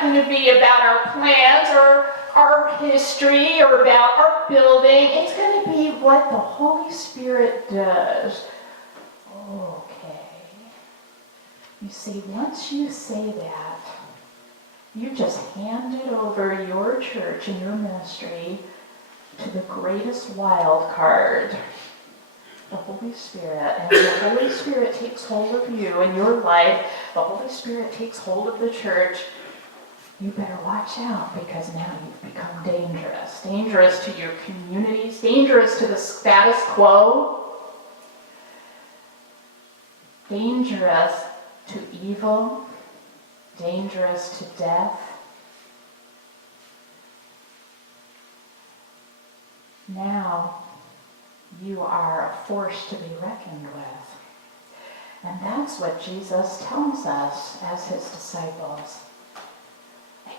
not going to be about our plans or our history or about our building. It's going to be what the Holy Spirit does. Okay. You see, once you say that, you just handed over your church and your ministry to the greatest wild card, the Holy Spirit. And the Holy Spirit takes hold of you in your life. The Holy Spirit takes hold of the church. You better watch out, because now you've become dangerous. Dangerous to your communities, dangerous to the status quo, dangerous to evil, dangerous to death. Now you are a force to be reckoned with. And that's what Jesus tells us as his disciples.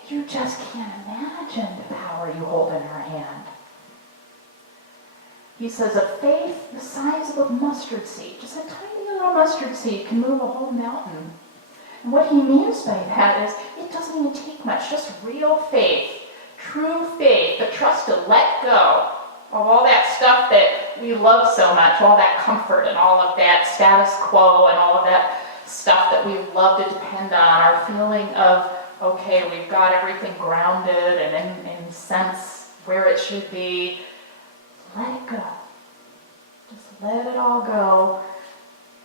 You just can't imagine the power you hold in our hand. He says a faith the size of a mustard seed, just a tiny little mustard seed, can move a whole mountain. And what he means by that is it doesn't even take much, just real faith, true faith, the trust to let go of all that stuff that we love so much, all that comfort and all of that status quo and all of that stuff that we love to depend on, our feeling of, okay, we've got everything grounded and in sense where it should be. Let it go. Just let it all go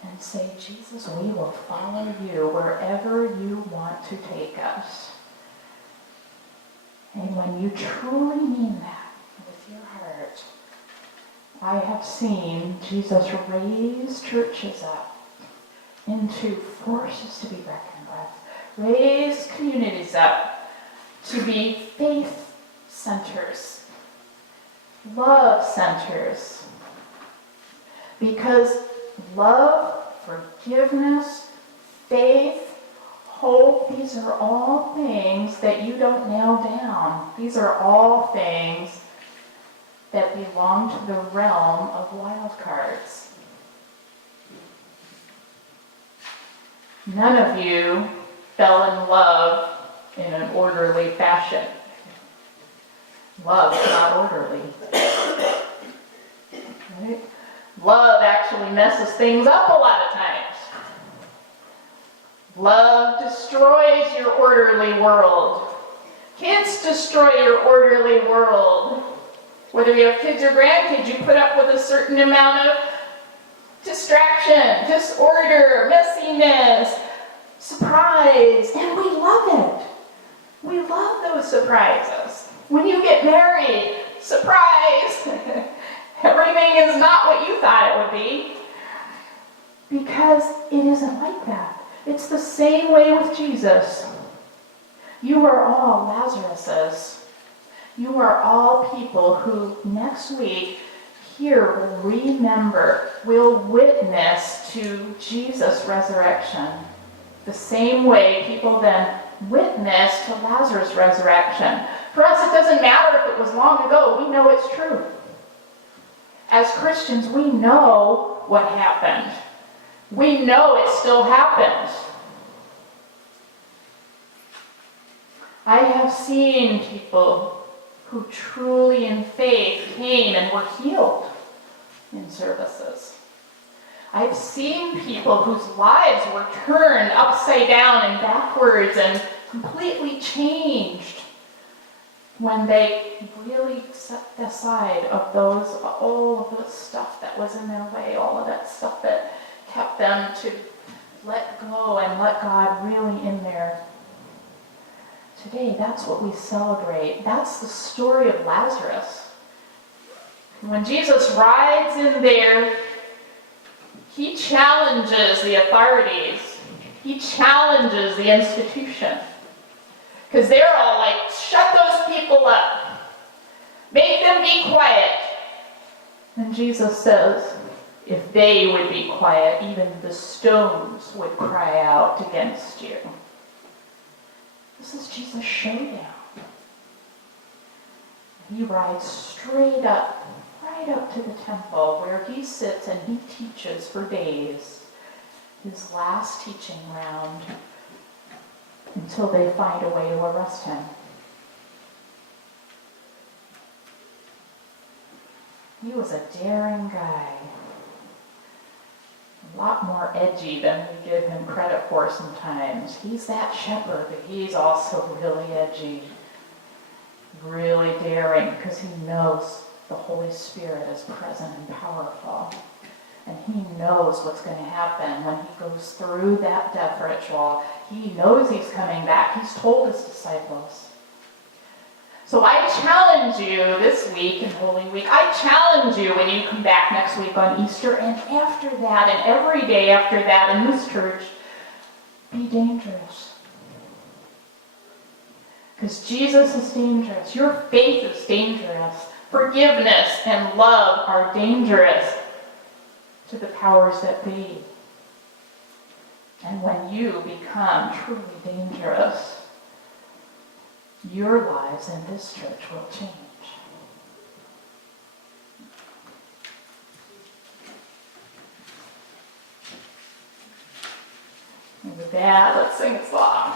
and say, Jesus, we will follow you wherever you want to take us. And when you truly mean that with your heart, I have seen Jesus raise churches up into forces to be reckoned with, raise communities up to be faith centers, love centers, because love, forgiveness, faith, hope, these are all things that you don't nail down. These are all things that belong to the realm of wild cards. None of you fell in love in an orderly fashion. Love is not orderly. Right? Love actually messes things up a lot of times. Love destroys your orderly world. Kids destroy your orderly world. Whether you have kids or grandkids, you put up with a certain amount of distraction, disorder, messiness, surprise, and we love it. We love those surprises. When you get married, surprise! Everything is not what you thought it would be. Because it isn't like that. It's the same way with Jesus. You are all Lazaruses. You are all people who next week here will remember, will witness to Jesus' resurrection. The same way people then witness to Lazarus' resurrection. For us, it doesn't matter if it was long ago. We know it's true. As Christians, we know what happened. We know it still happens. I have seen people who truly in faith came and were healed in services. I've seen people whose lives were turned upside down and backwards and completely changed when they really set aside of those, all of the stuff that was in their way, all of that stuff that kept them to let go and let God really in there. Today, that's what we celebrate. That's the story of Lazarus. When Jesus rides in there, he challenges the authorities. He challenges the institution. Because they're all like, shut those people up. Make them be quiet. And Jesus says, if they would be quiet, even the stones would cry out against you. This is Jesus' showdown. He rides straight up, right up to the temple where he sits and he teaches for days. His last teaching round. until they find a way to arrest him. He was a daring guy. A lot more edgy than we give him credit for sometimes. He's that shepherd, but he's also really edgy, really daring, because he knows the Holy Spirit is present and powerful. And he knows what's going to happen when he goes through that death ritual. He knows he's coming back. He's told his disciples. So I challenge you this week in Holy Week, I challenge you when you come back next week on Easter and after that and every day after that in this church, be dangerous. Because Jesus is dangerous. Your faith is dangerous. Forgiveness and love are dangerous to the powers that be. And when you become truly dangerous, your lives in this church will change. And with that, let's sing a song.